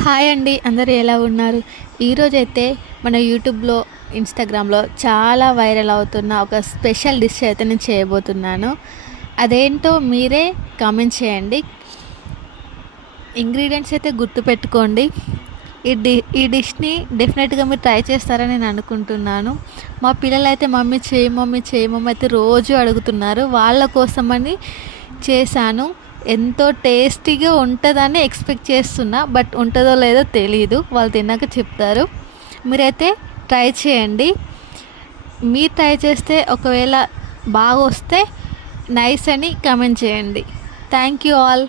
Hi అండి, అందరూ ఎలా ఉన్నారు? ఈరోజైతే మన యూట్యూబ్లో, ఇన్స్టాగ్రామ్లో చాలా వైరల్ అవుతున్న ఒక స్పెషల్ డిష్ అయితే నేను చేయబోతున్నాను. అదేంటో మీరే కామెంట్ చేయండి. ఇంగ్రీడియంట్స్ అయితే గుర్తుపెట్టుకోండి. ఈ డిష్ని డెఫినెట్గా మీరు ట్రై చేస్తారని నేను అనుకుంటున్నాను. మా పిల్లలైతే మమ్మీ చేయి మమ్మీ చేయి మమ్మీ అయితే రోజు అడుగుతున్నారు. వాళ్ళ కోసమని చేశాను. ఎంతో టేస్టీగా ఉంటుందని ఎక్స్పెక్ట్ చేస్తున్నా, బట్ ఉంటుందో లేదో తెలీదు, వాళ్ళు తిన్నాక చెప్తారు. మీరైతే ట్రై చేయండి. మీరు ట్రై చేస్తే ఒకవేళ బాగా వస్తే నైస్ అని కామెంట్ చేయండి. Thank you all.